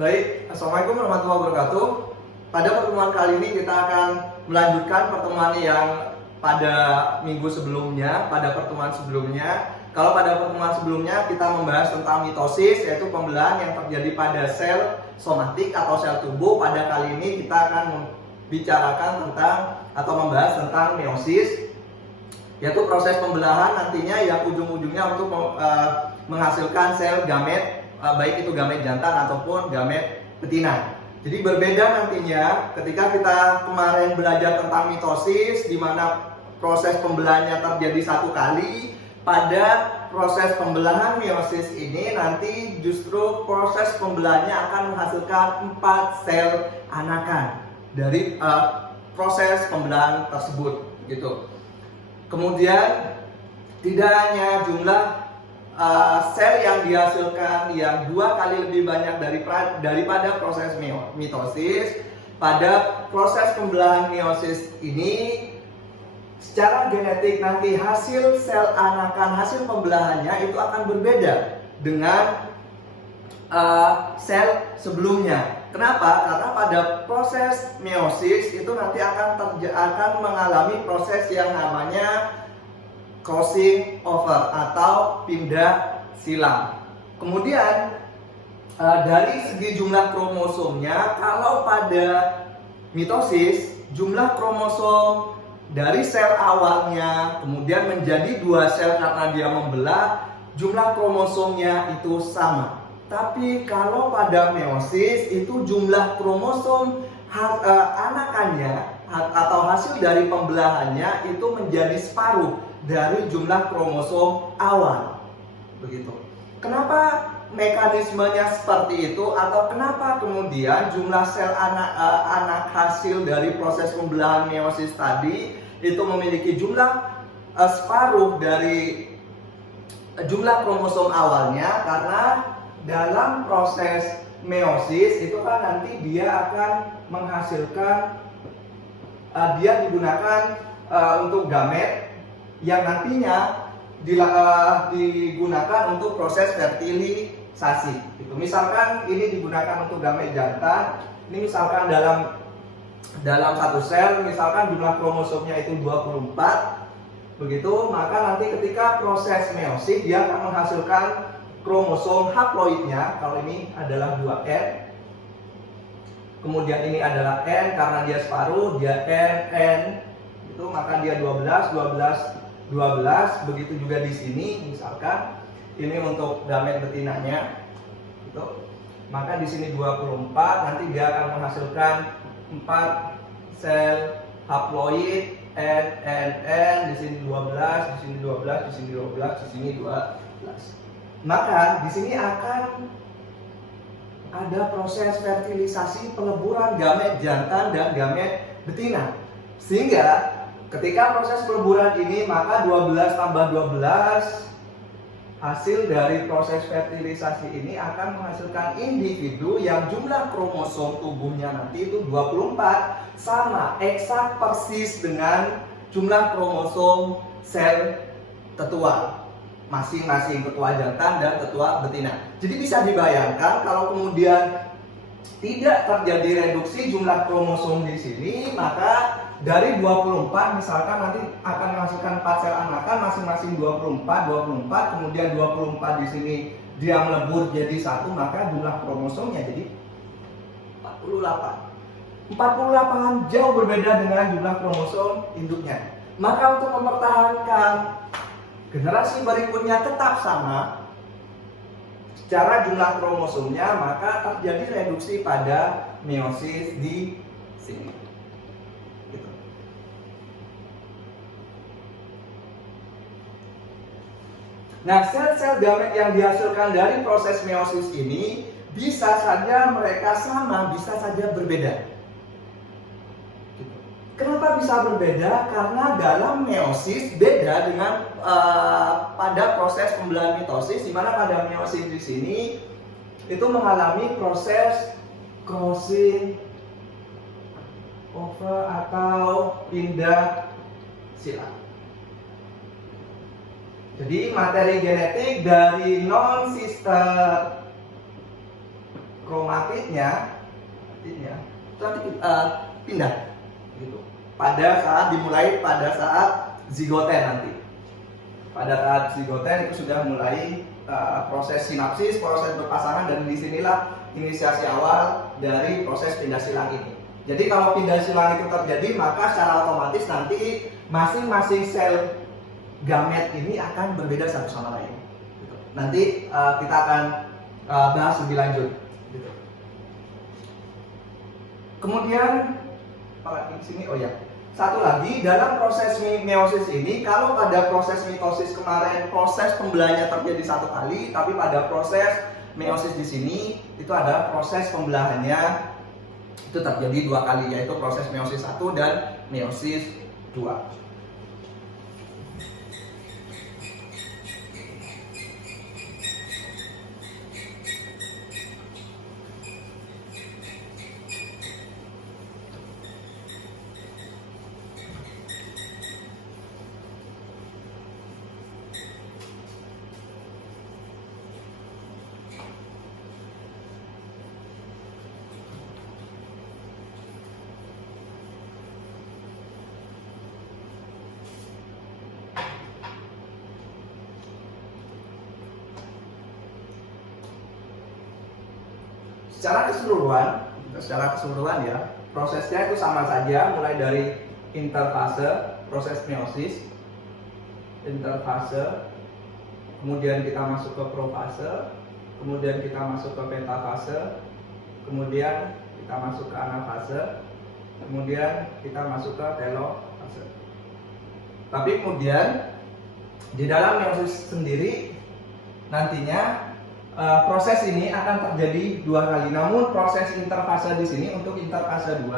Baik, Assalamualaikum warahmatullahi wabarakatuh. Pada pertemuan kali ini kita akan melanjutkan pertemuan yang pada minggu sebelumnya, pada pertemuan sebelumnya. Kalau pada pertemuan sebelumnya kita membahas tentang mitosis, yaitu pembelahan yang terjadi pada sel somatik atau sel tubuh. Pada kali ini kita akan membicarakan tentang atau membahas tentang meiosis, yaitu proses pembelahan nantinya yang ujung-ujungnya untuk menghasilkan sel gamet, baik itu gamet jantan ataupun gamet betina. Jadi berbeda nantinya ketika kita kemarin belajar tentang mitosis, di mana proses pembelahannya terjadi satu kali. Pada proses pembelahan meiosis ini nanti justru proses pembelahannya akan menghasilkan 4 sel anakan dari proses pembelahan tersebut, gitu. Kemudian tidak hanya jumlah sel yang dihasilkan yang 2 kali lebih banyak daripada proses mitosis. Pada proses pembelahan meiosis ini secara genetik nanti hasil sel anakan, hasil pembelahannya itu akan berbeda dengan sel sebelumnya. Kenapa? Karena pada proses meiosis itu nanti akan mengalami proses yang namanya crossing over atau pindah silang. Kemudian dari segi jumlah kromosomnya, kalau pada mitosis jumlah kromosom dari sel awalnya kemudian menjadi 2 sel karena dia membelah, jumlah kromosomnya itu sama. Tapi kalau pada meiosis itu jumlah kromosom anakannya atau hasil dari pembelahannya itu menjadi separuh dari jumlah kromosom awal. Begitu. Kenapa mekanismenya seperti itu, atau kenapa kemudian jumlah sel anak hasil dari proses pembelahan meiosis tadi itu memiliki jumlah separuh dari jumlah kromosom awalnya? Karena dalam proses meiosis itu kan nanti dia akan menghasilkan, dia digunakan untuk gamet yang nantinya digunakan untuk proses fertilisasi. Gitu. Misalkan ini digunakan untuk gamet jantan, ini misalkan dalam satu sel, misalkan jumlah kromosomnya itu 24, begitu, maka nanti ketika proses meiosis dia akan menghasilkan kromosom haploidnya. Kalau ini adalah 2N, kemudian ini adalah N, karena dia separuh, dia N, itu maka dia 12. Begitu juga di sini, misalkan ini untuk gamet betinanya, gitu. Maka di sini 24, nanti dia akan menghasilkan 4 sel haploid N, di sini 12, di sini 12, di sini 12, di sini 12. Maka di sini akan ada proses fertilisasi peleburan gamet jantan dan gamet betina. Sehingga ketika proses peleburan ini, maka 12 tambah 12 hasil dari proses fertilisasi ini akan menghasilkan individu yang jumlah kromosom tubuhnya nanti itu 24, sama eksak persis dengan jumlah kromosom sel tetua masing-masing, tetua jantan dan tetua betina. Jadi bisa dibayangkan kalau kemudian tidak terjadi reduksi jumlah kromosom di sini, maka dari 24 misalkan nanti akan menghasilkan 4 sel anakan masing-masing 24, kemudian 24 di sini dia melebur jadi 1, maka jumlah kromosomnya jadi 48. 48 jauh berbeda dengan jumlah kromosom induknya. Maka untuk mempertahankan generasi berikutnya tetap sama secara jumlah kromosomnya, maka terjadi reduksi pada meiosis di sini. Gitu. Nah, sel-sel gamet yang dihasilkan dari proses meiosis ini bisa saja mereka sama, bisa saja berbeda. Kenapa bisa berbeda? Karena dalam meiosis beda dengan pada proses pembelahan mitosis, di mana pada meiosis di sini itu mengalami proses crossing over atau pindah silang. Jadi materi genetik dari non-sister kromatidnya itu nanti pindah gitu. Dimulai pada saat zigoten nanti. Pada saat zigoten itu sudah mulai proses sinapsis, proses berpasangan, dan disinilah inisiasi awal dari proses pindah silang ini. Jadi kalau pindah silang itu terjadi, maka secara otomatis nanti masing-masing sel gamet ini akan berbeda satu sama lain. Gitu. Nanti kita akan bahas lebih lanjut. Gitu. Kemudian di sini, satu lagi, dalam proses meiosis ini, kalau pada proses mitosis kemarin proses pembelahannya terjadi satu kali, tapi pada proses meiosis di sini itu ada proses pembelahannya itu terjadi dua kali, yaitu proses meiosis 1 dan meiosis 2. Secara keseluruhan ya, prosesnya itu sama saja, mulai dari interfase, proses meiosis, interfase, kemudian kita masuk ke profase, kemudian kita masuk ke metafase, kemudian kita masuk ke anafase, kemudian kita masuk ke telofase. Tapi kemudian di dalam meiosis sendiri nantinya proses ini akan terjadi dua kali. Namun proses interfase di sini untuk interfase 2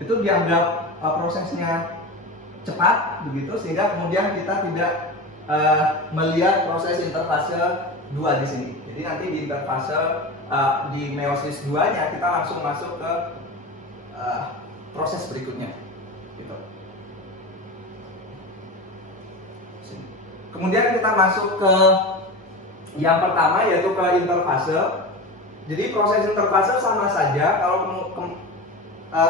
itu dianggap prosesnya cepat begitu, sehingga kemudian kita tidak melihat proses interfase 2 di sini. Jadi nanti di interfase di meiosis 2-nya kita langsung masuk ke proses berikutnya. Gitu. Kemudian kita masuk ke yang pertama, yaitu ke interfase. Jadi proses interfase sama saja. Kalau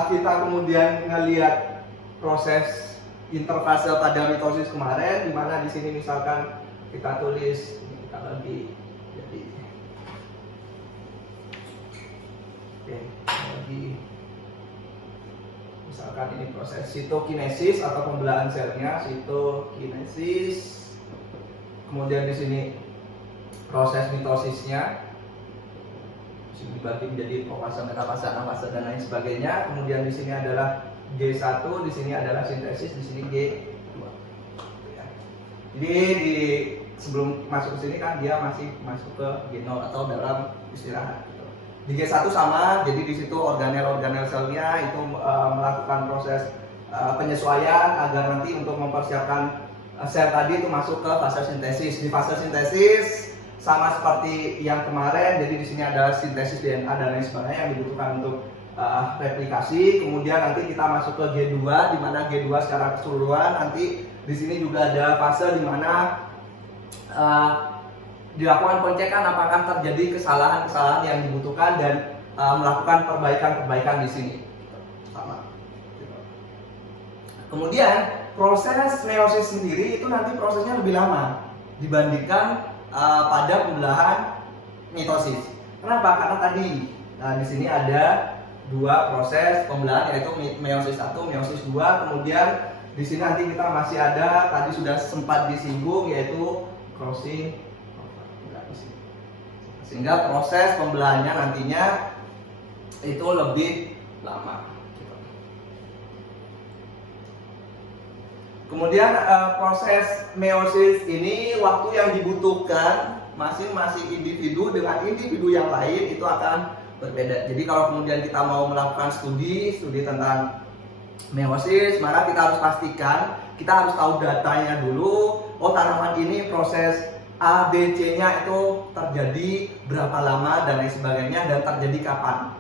kita kemudian melihat proses interfase pada mitosis kemarin, di mana di sini misalkan kita tulis, kita bagi jadi misalkan ini proses sitokinesis atau pembelahan selnya, sitokinesis. Kemudian di sini proses mitosisnya dibagi menjadi profase, metafase, anafase, dan lain sebagainya. Kemudian di sini adalah G1, di sini adalah sintesis, di sini G2. Jadi sebelum masuk ke sini kan dia masih masuk ke G0 atau dalam istirahat. Gitu. Di G1 sama, jadi di situ organel-organel selnya itu melakukan proses penyesuaian agar nanti untuk mempersiapkan sel tadi itu masuk ke fase sintesis. Di fase sintesis sama seperti yang kemarin, jadi di sini ada sintesis DNA dan lain sebagainya yang dibutuhkan untuk replikasi. Kemudian nanti kita masuk ke G2, di mana G2 secara keseluruhan nanti di sini juga ada fase di mana dilakukan pengecekan apakah terjadi kesalahan-kesalahan yang dibutuhkan dan melakukan perbaikan-perbaikan di sini. Sama. Kemudian proses meiosis sendiri itu nanti prosesnya lebih lama dibandingkan pada pembelahan mitosis. Kenapa? Karena tadi di sini ada dua proses pembelahan, yaitu meiosis 1, meiosis 2. Kemudian di sini nanti kita masih ada, tadi sudah sempat disinggung, yaitu crossing. Sehingga proses pembelahannya nantinya itu lebih lama. Kemudian proses meiosis ini waktu yang dibutuhkan masing-masing individu dengan individu yang lain itu akan berbeda. Jadi kalau kemudian kita mau melakukan studi tentang meiosis, maka kita harus pastikan, kita harus tahu datanya dulu. Oh, tanaman ini proses A, B, C-nya itu terjadi berapa lama dan lain sebagainya, dan terjadi kapan.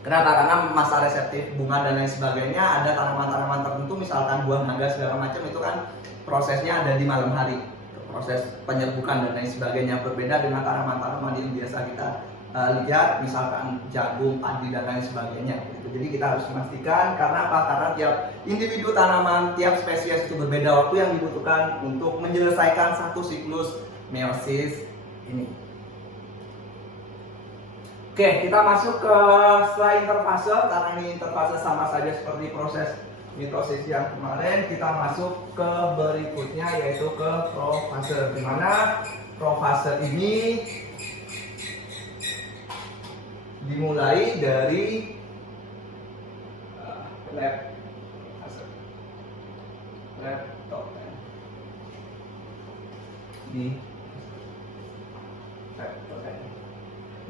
Kenapa? Karena masa reseptif bunga dan lain sebagainya, ada tanaman-tanaman tertentu, misalkan buah naga segala macam itu kan prosesnya ada di malam hari. proses penyerbukan dan lain sebagainya. Berbeda dengan tanaman-tanaman yang biasa kita lihat, misalkan jagung, padi dan lain sebagainya gitu. Jadi kita harus memastikan, karena apa? Karena tiap individu tanaman, tiap spesies itu berbeda waktu yang dibutuhkan untuk menyelesaikan satu siklus meiosis ini. Oke, kita masuk ke setelah interfase, karena ini interfase sama saja seperti proses mitosis yang kemarin. Kita masuk ke berikutnya, yaitu ke profase, di mana profase ini dimulai dari leptoten di leptoten.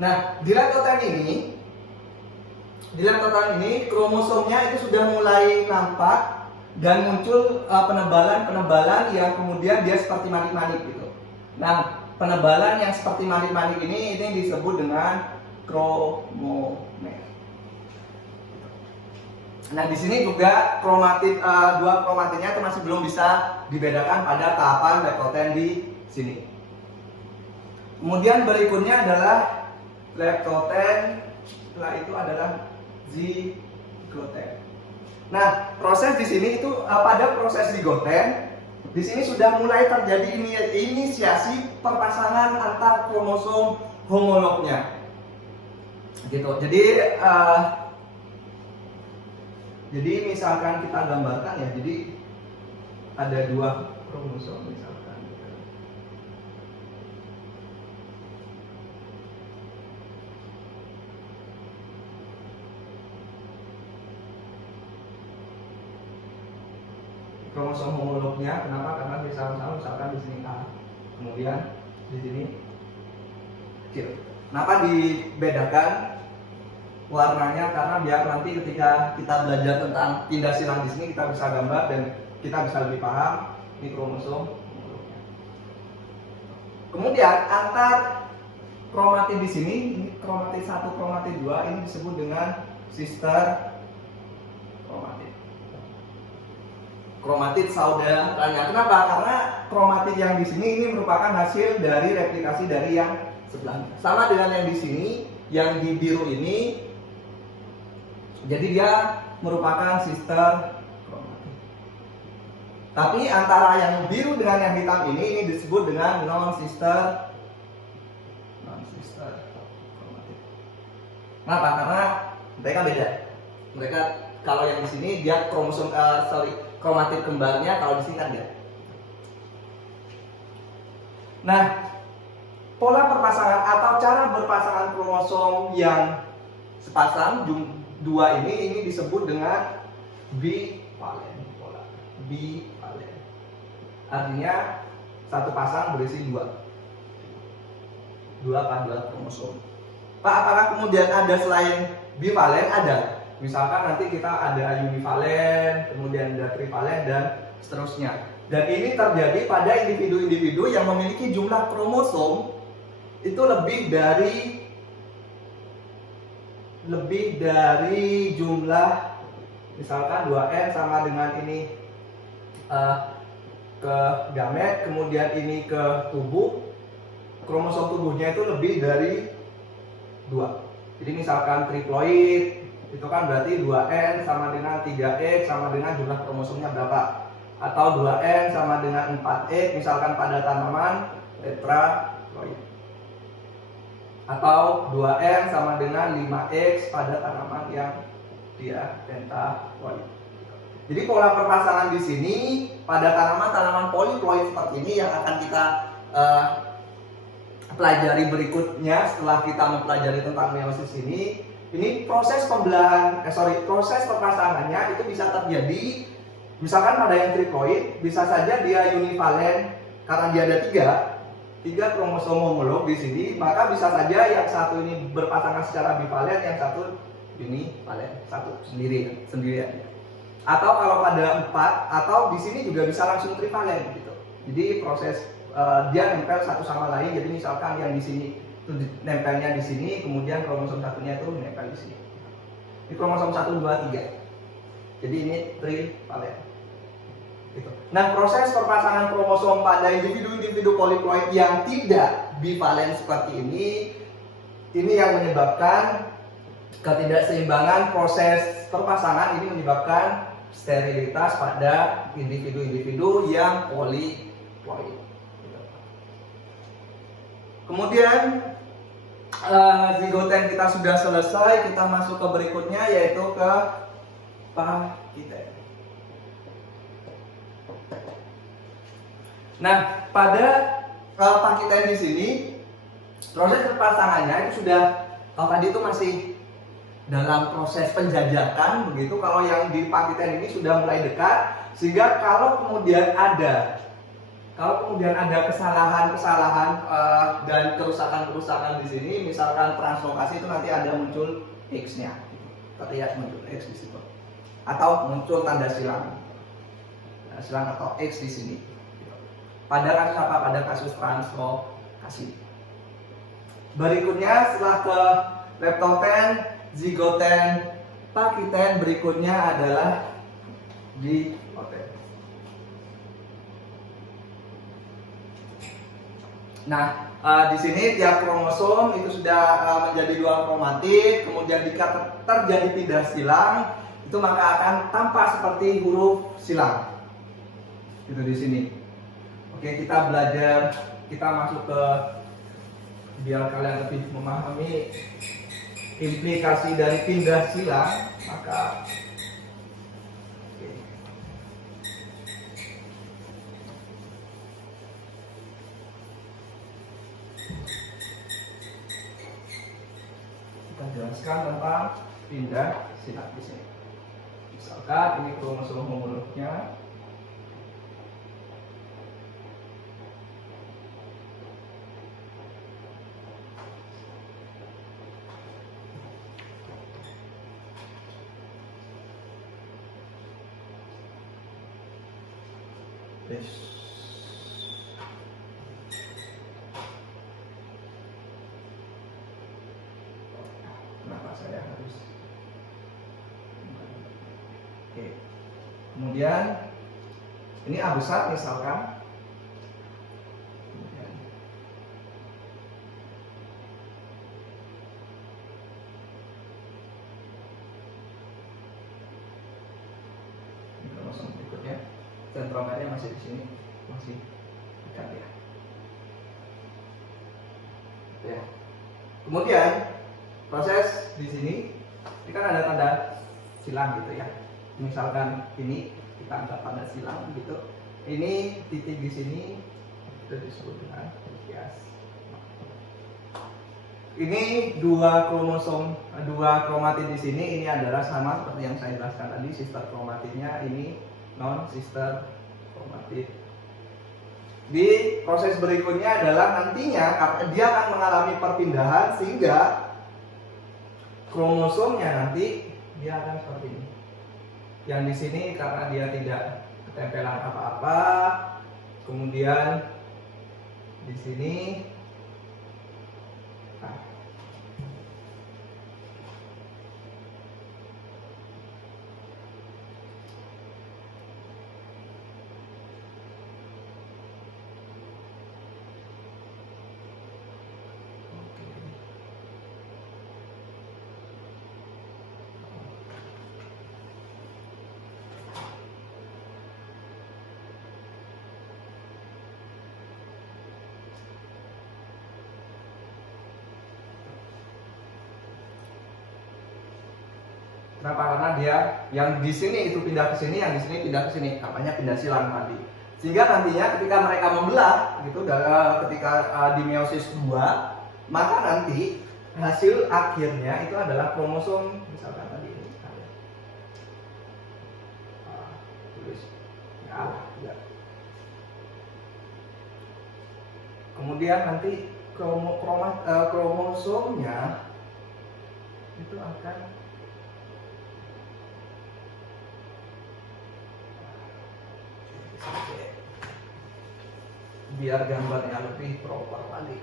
Nah, di leptoten ini kromosomnya itu sudah mulai nampak dan muncul penebalan-penebalan yang kemudian dia seperti manik-manik gitu. Nah, penebalan yang seperti manik-manik ini disebut dengan kromomer. Nah, di sini juga kromatid, dua kromatidnya itu masih belum bisa dibedakan pada tahapan leptoten di sini. Kemudian berikutnya adalah leptoten, setelah itu adalah zigoten. Nah, proses di sini itu pada proses zigoten, di sini sudah mulai terjadi inisiasi perpasangan antar kromosom homolognya. Gitu. Jadi misalkan kita gambarkan ya, jadi ada dua kromosom misalkan. Kromosom homolognya, kenapa? Karena misalkan di sini A, kemudian di sini kecil. Kenapa dibedakan warnanya? Karena biar nanti ketika kita belajar tentang pindah silang di sini kita bisa gambar dan kita bisa lebih paham ini kromosom homolognya. Kemudian antar kromatid di sini, ini kromatid 1, kromatid 2, ini disebut dengan sister kromatid. Kromatid saudaranya. Kenapa? Karena kromatid yang di sini ini merupakan hasil dari replikasi dari yang sebelahnya. Sama dengan yang di sini, yang di biru ini, jadi dia merupakan sister kromatid. Tapi antara yang biru dengan yang hitam ini disebut dengan non-sister kromatid. Kenapa? Karena mereka beda. Mereka kalau yang di sini dia kromosom kromatid kembarnya, kalau di sini kan enggak. Nah, pola perpasangan atau cara berpasangan kromosom yang sepasang dua ini disebut dengan bivalen pola. Bivalen. Artinya satu pasang berisi dua kromosom. Pak, apakah kemudian ada selain bivalen? Ada. Misalkan nanti kita ada univalen, kemudian ada trivalen dan seterusnya. Dan ini terjadi pada individu-individu yang memiliki jumlah kromosom itu lebih dari jumlah, misalkan 2N sama dengan ini ke gamet, kemudian ini ke tubuh, kromosom tubuhnya itu lebih dari 2. Jadi misalkan triploid itu kan berarti 2N sama dengan 3X sama dengan jumlah kromosomnya berapa, atau 2N sama dengan 4X misalkan pada tanaman tetraploid, atau 2N sama dengan 5X pada tanaman yang dia pentaploid. Jadi pola perpasangan di sini pada tanaman poliploid seperti ini yang akan kita pelajari berikutnya setelah kita mempelajari tentang meiosis ini. Ini proses proses perpasangannya itu bisa terjadi misalkan pada yang triploid, bisa saja dia univalen karena dia ada tiga kromosom homolog di sini, maka bisa saja yang satu ini berpasangan secara bivalen, yang satu univalen, satu sendirian. Atau kalau pada 4, atau di sini juga bisa langsung trivalen gitu. Jadi proses dia nempel satu sama lain. Jadi misalkan yang di sini itu nempelnya di sini, kemudian kromosom satunya itu nempel di sini. Di kromosom 1, 2, 3. Jadi ini trivalen. Gitu. Nah, proses perpasangan kromosom pada individu-individu poliploid yang tidak bivalen seperti ini yang menyebabkan ketidakseimbangan proses perpasangan, ini menyebabkan sterilitas pada individu-individu yang poliploid. Kemudian zigoten kita sudah selesai, kita masuk ke berikutnya yaitu ke pakiten. Nah, pada pakiten di sini proses perpasangannya itu sudah, kalau tadi itu masih dalam proses penjajakan begitu, kalau yang di pakiten ini sudah mulai dekat, sehingga kalau kemudian ada kesalahan-kesalahan dan kerusakan-kerusakan di sini, misalkan translokasi itu nanti ada muncul X-nya, terlihat muncul X di situ, atau muncul tanda silang atau X di sini. Pada kasus apa? Pada kasus translokasi. Berikutnya setelah ke leptoten, zigoten, pakiten, berikutnya adalah diploiden. Nah, di sini tiap kromosom itu sudah menjadi dual kromatid, kemudian jika terjadi pindah silang, itu maka akan tampak seperti huruf silang. Itu di sini. Oke, kita belajar, kita masuk ke, biar kalian lebih memahami implikasi dari pindah silang, maka kita jelaskan tentang pindah silang di sini. Misalkan ini kromosom homolognya, kenapa saya harus kemudian ini A besar misalkan, ini kromosom berikutnya, sentromernya masih di sini, masih dekat ya. Kemudian proses di sini kan ada tanda silang gitu ya. Misalkan ini kita anggap tanda silang gitu. Ini titik di sini itu disebut dengan bias. Ini dua kromatid di sini, ini adalah sama seperti yang saya jelaskan tadi, sister kromatidnya, ini non sister kromatid. Di proses berikutnya adalah nantinya karena dia akan mengalami perpindahan sehingga kromosomnya nanti dia akan seperti ini. Yang di sini karena dia tidak ketempelan apa-apa, kemudian di sini kenapa? Karena dia yang di sini itu pindah ke sini, yang di sini pindah ke sini, namanya pindah silang tadi. Sehingga nantinya ketika mereka membelah gitu, ketika di meiosis 2, maka nanti hasil akhirnya itu adalah kromosom, misalkan tadi ini ada. Tulis ya. Kemudian nanti kromosomnya itu akan biar gambarnya lebih proper lagi.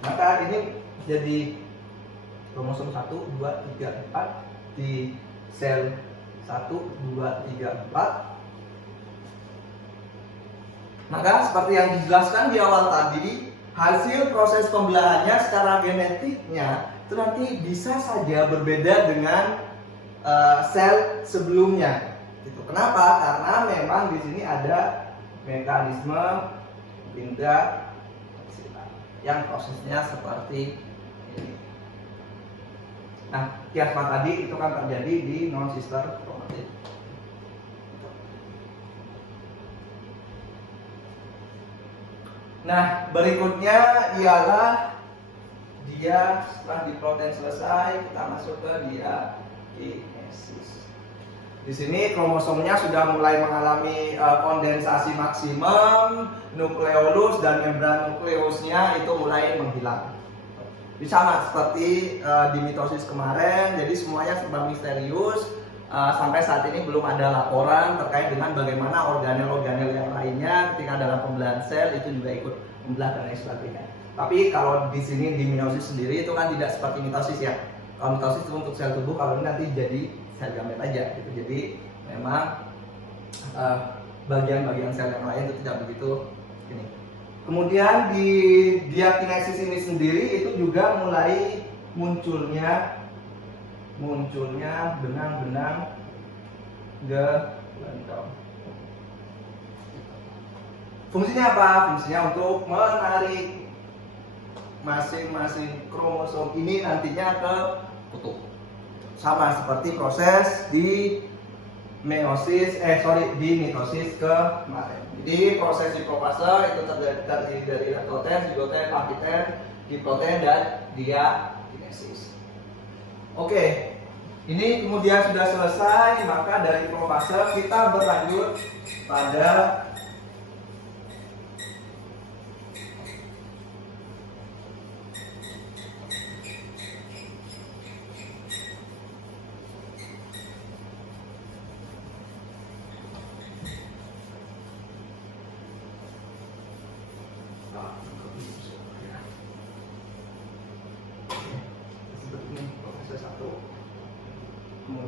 Maka ini jadi kromosom 1, 2, 3, 4 di sel 1, 2, 3, 4. Maka seperti yang dijelaskan di awal tadi, hasil proses pembelahannya secara genetiknya itu nanti bisa saja berbeda dengan sel sebelumnya. Gitu. Kenapa? Karena memang di sini ada mekanisme pindah yang prosesnya seperti ini. Nah, kiasma tadi itu kan terjadi di non-sister chromatid. Nah, berikutnya ialah dia setelah diprotein selesai, kita masuk ke diakinesis. Di sini kromosomnya sudah mulai mengalami kondensasi maksimum, nukleolus dan membran nukleusnya itu mulai menghilang. Sama seperti di mitosis kemarin, jadi semuanya serba misterius. Sampai saat ini belum ada laporan terkait dengan bagaimana organel-organel yang lainnya ketika dalam pembelahan sel itu juga ikut membelah dan lain sebagainya. Tapi kalau di sini di meiosis sendiri itu kan tidak seperti mitosis ya. Kalau mitosis itu untuk sel tubuh, kalau ini nanti jadi sel gamet aja gitu. Jadi memang bagian-bagian sel yang lain itu tidak begitu ini. Kemudian di diakinesis ini sendiri itu juga mulai munculnya benang-benang gelendong. Fungsinya apa? Fungsinya untuk menarik masing-masing kromosom ini nantinya ke kutub. Sama seperti proses di di mitosis kemarin. Jadi proses hiprofase itu terdiri dari lactoten, zigoten, pakiten, diploten, dan diakinesis. Oke, ini kemudian sudah selesai, maka dari hiprofase kita berlanjut pada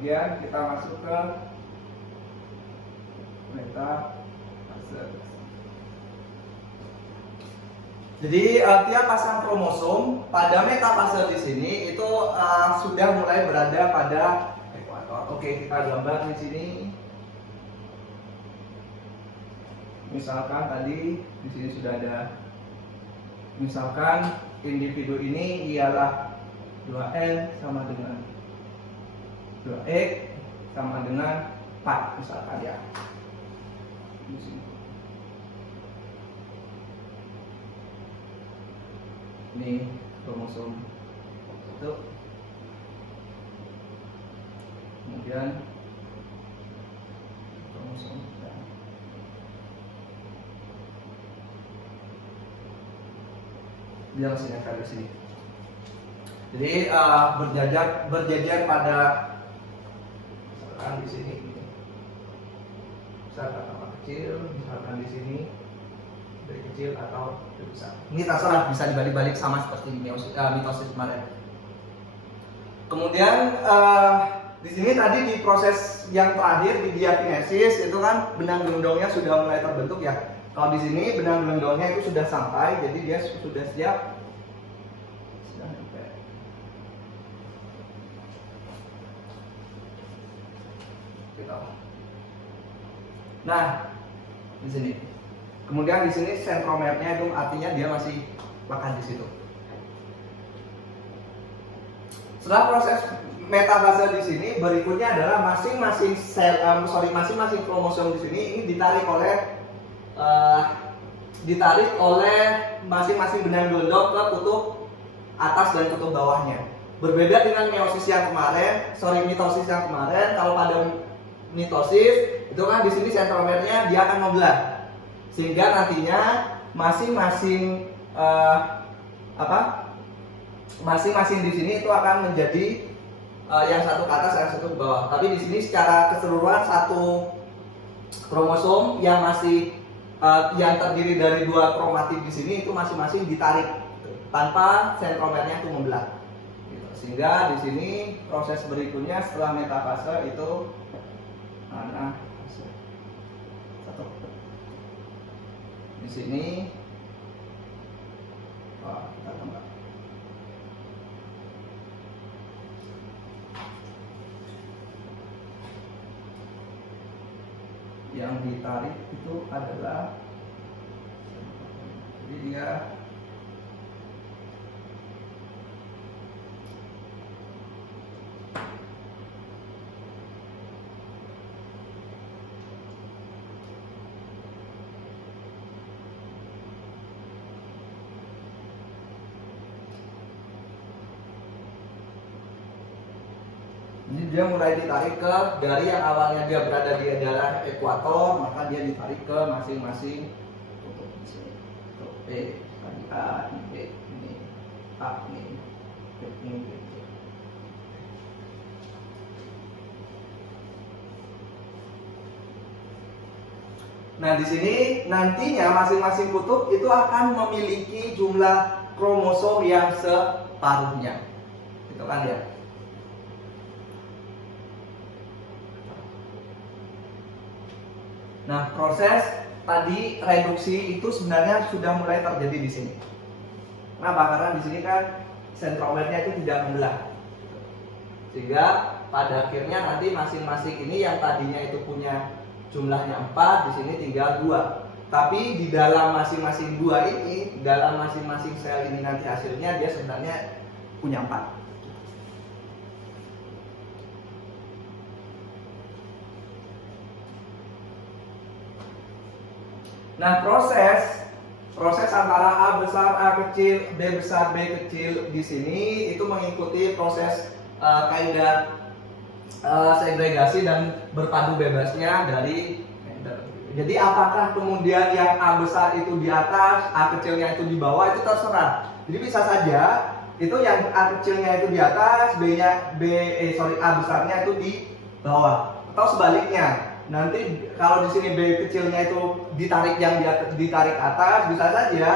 kemudian kita masuk ke metafase. Jadi tiap pasang kromosom pada metafase di sini itu sudah mulai berada pada ekuator. Oke, kita gambar di sini. Misalkan tadi di sini sudah ada, misalkan individu ini ialah 2N sama dengan 2X sama dengan 4 misalkan ya. Di sini. Ini kromosom 1. Kemudian kromosom 3. Dia masih nyangka di sini. Jadi berjajar pada misalkan di sini, misalkan apa kecil, misalkan di sini dari kecil atau dari besar. Ini terserah, bisa dibalik-balik sama seperti mitosis kemarin. Kemudian di sini tadi di proses yang terakhir di diakinesis itu kan benang gelendongnya sudah mulai terbentuk ya. Kalau di sini benang gelendongnya itu sudah sampai, jadi dia sudah siap. Nah, di sini. Kemudian di sini sentromernya itu artinya dia masih makan di situ. Setelah proses metafase di sini, berikutnya adalah masing-masing masing-masing kromosom di sini ini ditarik oleh masing-masing benang gelendong ke kutub atas dan kutub bawahnya. Berbeda dengan mitosis yang kemarin, kalau pada mitosis itu kan di sini sentromernya dia akan membelah, sehingga nantinya masing-masing masing-masing di sini itu akan menjadi yang satu ke atas, yang satu ke bawah. Tapi di sini secara keseluruhan satu kromosom yang masih yang terdiri dari 2 kromatid di sini itu masing-masing ditarik tanpa sentromernya itu membelah. Gitu. Sehingga di sini proses berikutnya setelah metafase itu anafase. Satu. Di sini kita tambah. Yang ditarik itu adalah, jadi dia mulai ditarik ke dari yang awalnya dia berada di daerah ekuator, maka dia ditarik ke masing-masing kutub di sini. Kutub B, tadi A, ini B, ini A, ini B, ini B. Nah, di sini nantinya masing-masing kutub itu akan memiliki jumlah kromosom yang separuhnya. Itu kan ya. Nah, proses tadi reduksi itu sebenarnya sudah mulai terjadi di sini. Kenapa? Karena di sini kan sentromernya itu tidak membelah. Sehingga pada akhirnya nanti masing-masing ini yang tadinya itu punya jumlahnya 4, di sini tinggal 2. Tapi di dalam masing-masing 2 ini, dalam masing-masing sel ini nanti hasilnya dia sebenarnya punya 4. Nah, proses antara A besar, A kecil, B besar, B kecil di sini itu mengikuti proses kaidah segregasi dan berpadu bebasnya dari Mendel. Jadi apakah kemudian yang A besar itu di atas, A kecilnya itu di bawah, itu terserah. Jadi bisa saja itu yang A kecilnya itu di atas, A besarnya itu di bawah, atau sebaliknya. Nanti kalau di sini B kecilnya itu ditarik ditarik atas, bisa saja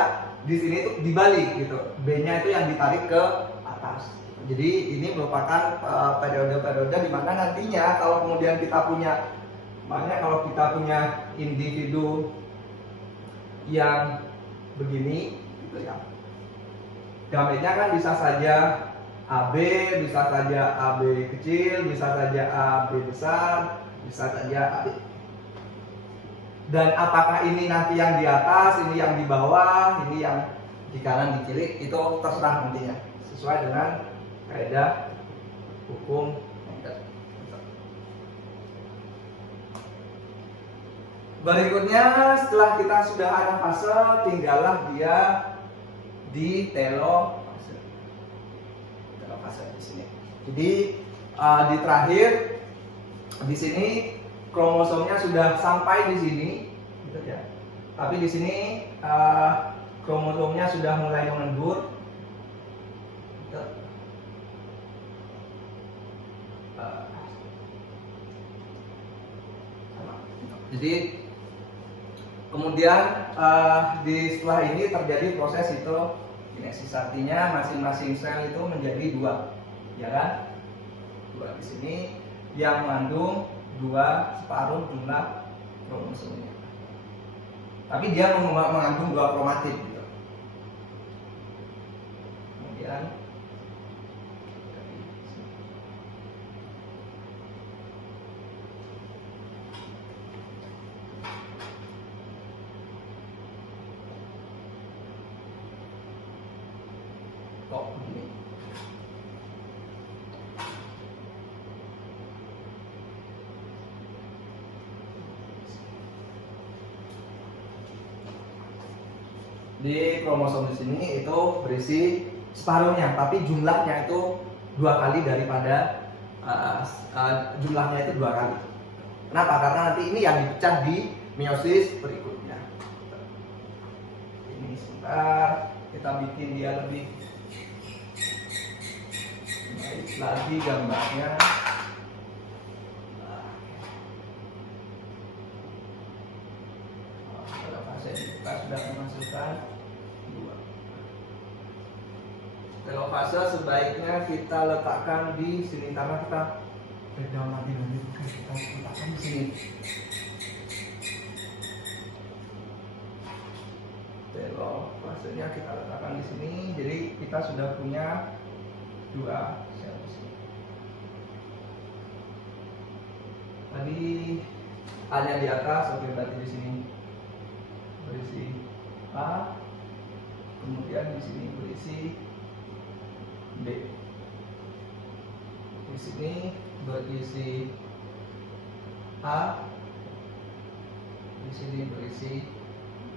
di sini itu dibalik gitu. B-nya itu yang ditarik ke atas. Jadi ini merupakan periode-periode di mana nantinya kalau kemudian kita punya, makanya kalau kita punya individu yang begini gitu ya. Gametnya kan bisa saja AB, bisa saja AB kecil, bisa saja AB besar, bisa saja AB. Dan apakah ini nanti yang di atas, ini yang di bawah, ini yang di kanan, di kiri, itu terserah nantinya sesuai dengan kaidah hukum Mendel. Berikutnya setelah kita sudah anafase, tinggallah dia di telofase di sini. Jadi di terakhir di sini kromosomnya sudah sampai di sini, gitu ya. Tapi di sini kromosomnya sudah mulai mengendur. Gitu. Jadi kemudian setelah ini terjadi proses sitokinesis, artinya masing-masing sel itu menjadi 2, ya kan? 2 di sini yang mengandung 2 separuh jumlah kromosomnya. Tapi dia mengandung 2 kromatid gitu. Kemudian begini. Di kromosom di sini itu berisi separuhnya, tapi jumlahnya itu 2 kali daripada jumlahnya itu 2 kali. Kenapa? Karena nanti ini yang dipecah di meiosis berikutnya. Ini sebentar kita bikin dia lebih baik lagi gambarnya. Pada fase ini kita sudah memasukkan 2. Telofase sebaiknya kita letakkan di sini karena kita beda lagi nanti kita letakkan di sini. Telofasenya kita letakkan di sini, jadi kita sudah punya 2 sel di sini. Tadi A-nya di atas, oke, berarti di sini berisi A, kemudian di sini berisi B, di sini berisi A, di sini berisi B.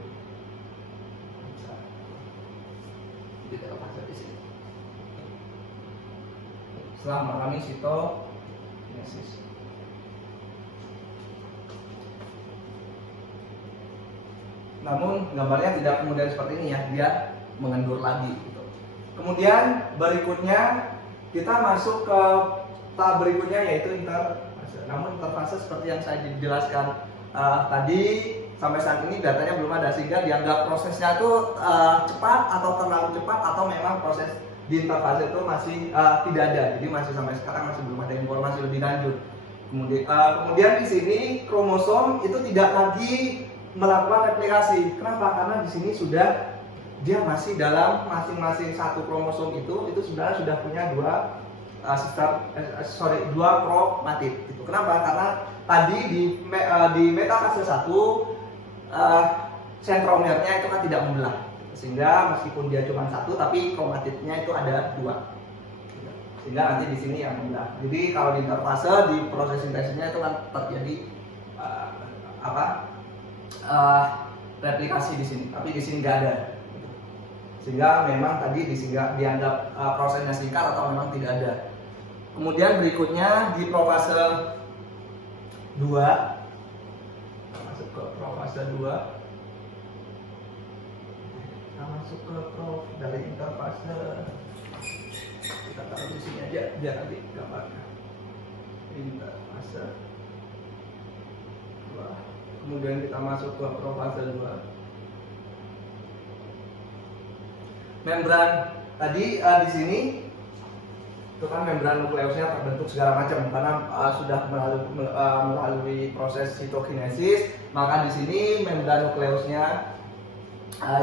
Kita lepas di sini. Setelah mengalami sitokinesis. Namun gambarnya tidak kemudian seperti ini ya, dia mengendur lagi gitu. Kemudian berikutnya kita masuk ke tahap berikutnya yaitu interfase. Namun interfase seperti yang saya jelaskan tadi, sampai saat ini datanya belum ada, sehingga dianggap prosesnya itu cepat atau terlalu cepat, atau memang proses di interfase itu masih tidak ada. Jadi masih sampai sekarang masih belum ada informasi lebih lanjut. Kemudian di sini kromosom itu tidak lagi melakukan replikasi. Kenapa? Karena di sini sudah dia masih dalam masing-masing satu kromosom itu sebenarnya sudah punya dua kromatid. Itu kenapa? Karena tadi di metafase 1 sentromernya itu kan tidak membelah, sehingga meskipun dia cuma satu tapi kromatidnya itu ada 2, sehingga nanti di sini yang membelah. Jadi kalau di interfase, di proses sintesisnya itu kan terjadi replikasi di sini, tapi di sini nggak ada. Sehingga memang tadi dianggap prosesnya singkat atau memang tidak ada. Kemudian berikutnya di profase 2, masuk ke profase 2, kita masuk ke dari interfase, kita taruh di sini aja biar nanti gambarnya. Interfase 2. Kemudian kita masuk ke profase 2. Membran tadi di sini itu kan membran nukleusnya terbentuk segala macam karena sudah melalui proses sitokinesis, maka di sini membran nukleusnya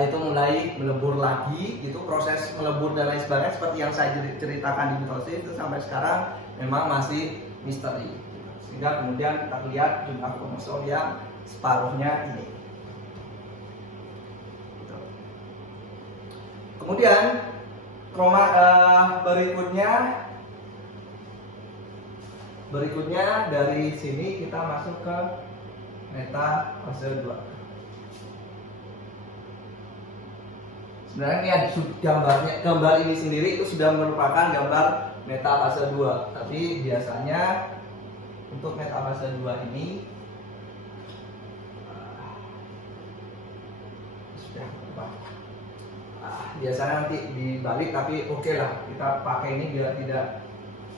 itu mulai melebur lagi. Itu proses melebur dan lain sebagainya seperti yang saya ceritakan di mitosis itu sampai sekarang memang masih misteri, sehingga kemudian kita lihat jumlah kromosom yang separuhnya ini. Kemudian berikutnya dari sini kita masuk ke metafase 2. Sebenarnya ini gambar ini sendiri itu sudah merupakan gambar metafase 2, tapi biasanya untuk metafase 2 ini biasanya nanti dibalik, tapi oke lah kita pakai ini biar tidak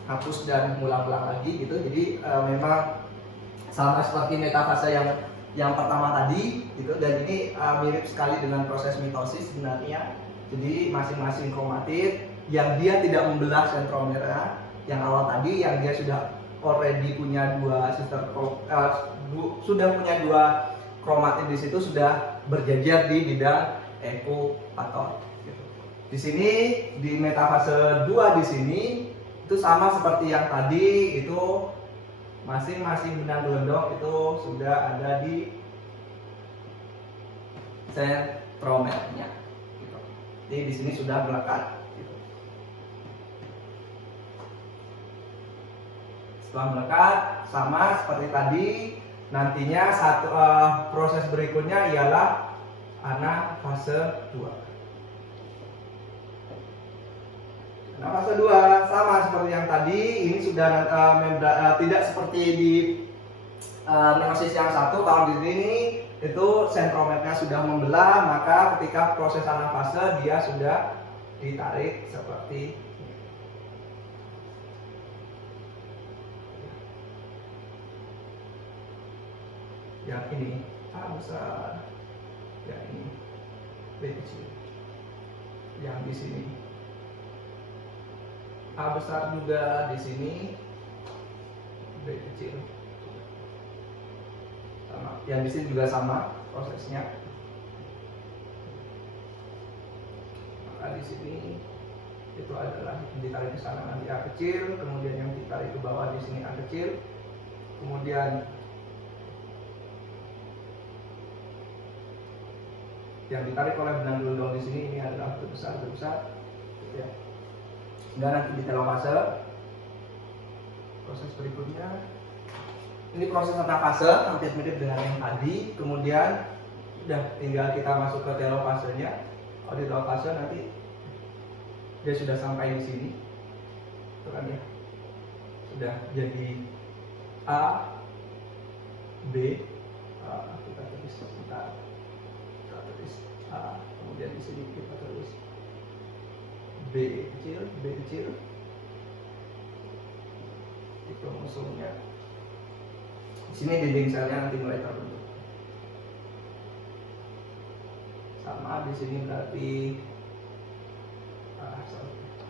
hapus dan ngulang-ulang lagi gitu. Jadi memang sama seperti metafase yang pertama tadi gitu, dan ini mirip sekali dengan proses mitosis sebenarnya. Jadi masing-masing kromatid yang dia tidak membelah sentromernya yang awal tadi, yang dia sudah already punya sudah punya 2 kromatid di situ, sudah berjajar di bidang ekopator. Di sini di metafase 2 di sini itu sama seperti yang tadi, itu masing-masing benang gelondong itu sudah ada di sentromernya. Gitu. Jadi di sini sudah melekat. Gitu. Setelah melekat sama seperti tadi, nantinya proses berikutnya ialah anafase 2. Nah, fase 2 sama seperti yang tadi, ini sudah tidak seperti di meiosis yang 1. Kalau di sini itu sentromernya sudah membelah, maka ketika proses anafase dia sudah ditarik seperti ini. Yang ini A besar, yang ini B kecil, yang di sini A besar juga di sini, B kecil. Sama. Yang di sini juga sama prosesnya. Maka di sini itu adalah yang ditarik ke sana nanti A kecil, kemudian yang ditarik ke bawah di sini A kecil, kemudian yang ditarik oleh benang gelondong di sini ini adalah besar, gitu ya. Sehingga nanti di telofase proses berikutnya ini proses anafase hampir mirip dengan yang tadi, kemudian udah tinggal kita masuk ke telofasenya. Kalau di telofase nanti dia sudah sampai di sini, itu kan ya, sudah jadi A, B, kita tulis A, kemudian di sini kita tulis B kecil, di kromosomnya. Di sini dinding selnya nanti mulai terbentuk. Sama di sini berarti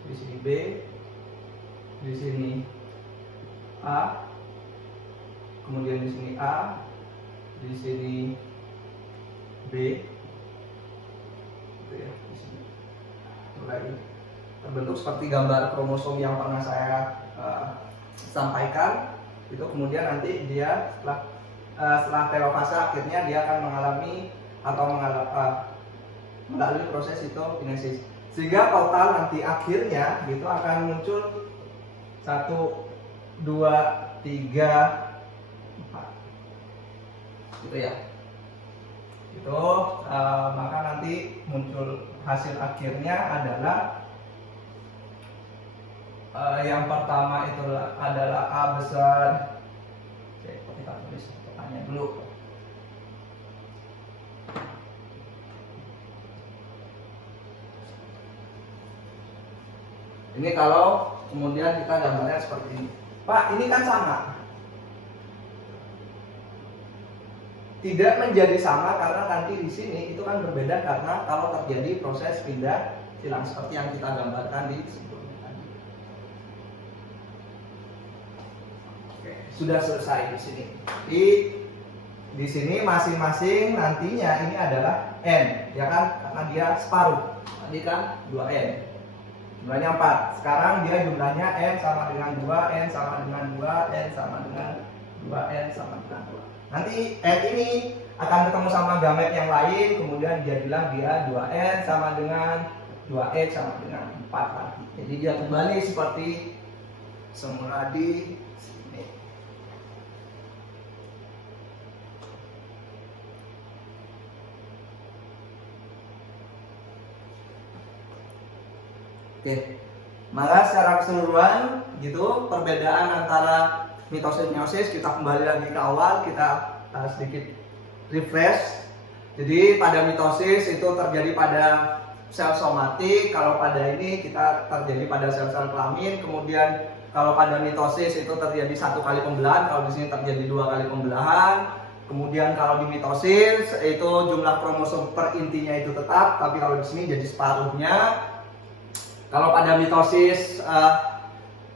di sini B, di sini A, kemudian di sini A, di sini B, gitu ya. Di sini mulai terbentuk seperti gambar kromosom yang pernah saya sampaikan. Itu kemudian nanti dia setelah telofase akhirnya dia akan mengalami atau melalui proses sitokinesis, sehingga total nanti akhirnya gitu akan muncul 1, 2, 3, 4 gitu ya. Itu maka nanti muncul hasil akhirnya adalah yang pertama itu adalah A besar. Oke, kita tulis pertanyaan dulu. Ini kalau kemudian kita gambarnya seperti ini. Pak, ini kan sama. Tidak menjadi sama karena nanti di sini itu kan berbeda karena kalau terjadi proses pindah silang seperti yang kita gambarkan di sebelumnya tadi. Oke, sudah selesai di sini. Di sini masing-masing nantinya ini adalah N, ya kan? Karena dia separuh. Tadi kan 2N. Jumlahnya 4. Sekarang dia jumlahnya N sama dengan 2, N sama dengan 2, N sama dengan 2, N sama dengan 2. Nanti N ini akan ketemu sama gamet yang lain, kemudian jadilah dia 2N sama dengan 2X sama dengan 4 lagi. Jadi dia kembali seperti semula di sini. Oke, maka secara keseluruhan gitu perbedaan antara mitosis meiosis kita kembali lagi ke awal, kita sedikit refresh. Jadi pada mitosis itu terjadi pada sel somatik, kalau pada ini kita terjadi pada sel-sel kelamin. Kemudian kalau pada mitosis itu terjadi 1 kali pembelahan, kalau di sini terjadi 2 kali pembelahan. Kemudian kalau di mitosis itu jumlah kromosom per intinya itu tetap, tapi kalau di sini jadi separuhnya. Kalau pada mitosis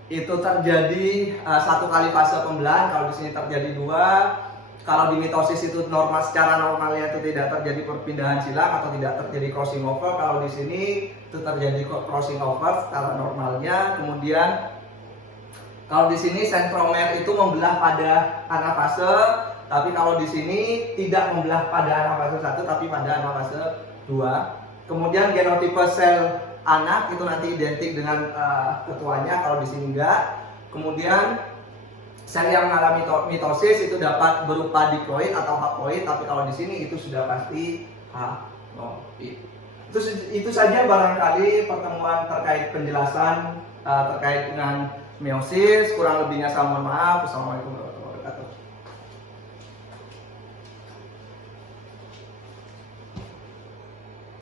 itu terjadi 1 kali fase pembelahan, kalau di sini terjadi 2. Kalau di mitosis itu secara normalnya itu tidak terjadi perpindahan silang atau tidak terjadi crossing over. Kalau di sini itu terjadi crossing over secara normalnya. Kemudian kalau di sini sentromer itu membelah pada anafase, tapi kalau di sini tidak membelah pada anafase 1 tapi pada anafase 2. Kemudian genotipe sel anak itu nanti identik dengan ketuanya, kalau di sini enggak. Kemudian sel yang mengalami mitosis itu dapat berupa diploid atau haploid, tapi kalau di sini itu sudah pasti haploid. Itu saja barangkali pertemuan terkait penjelasan terkait dengan meiosis. Kurang lebihnya saya mohon maaf. Wassalamualaikum warahmatullahi wabarakatuh.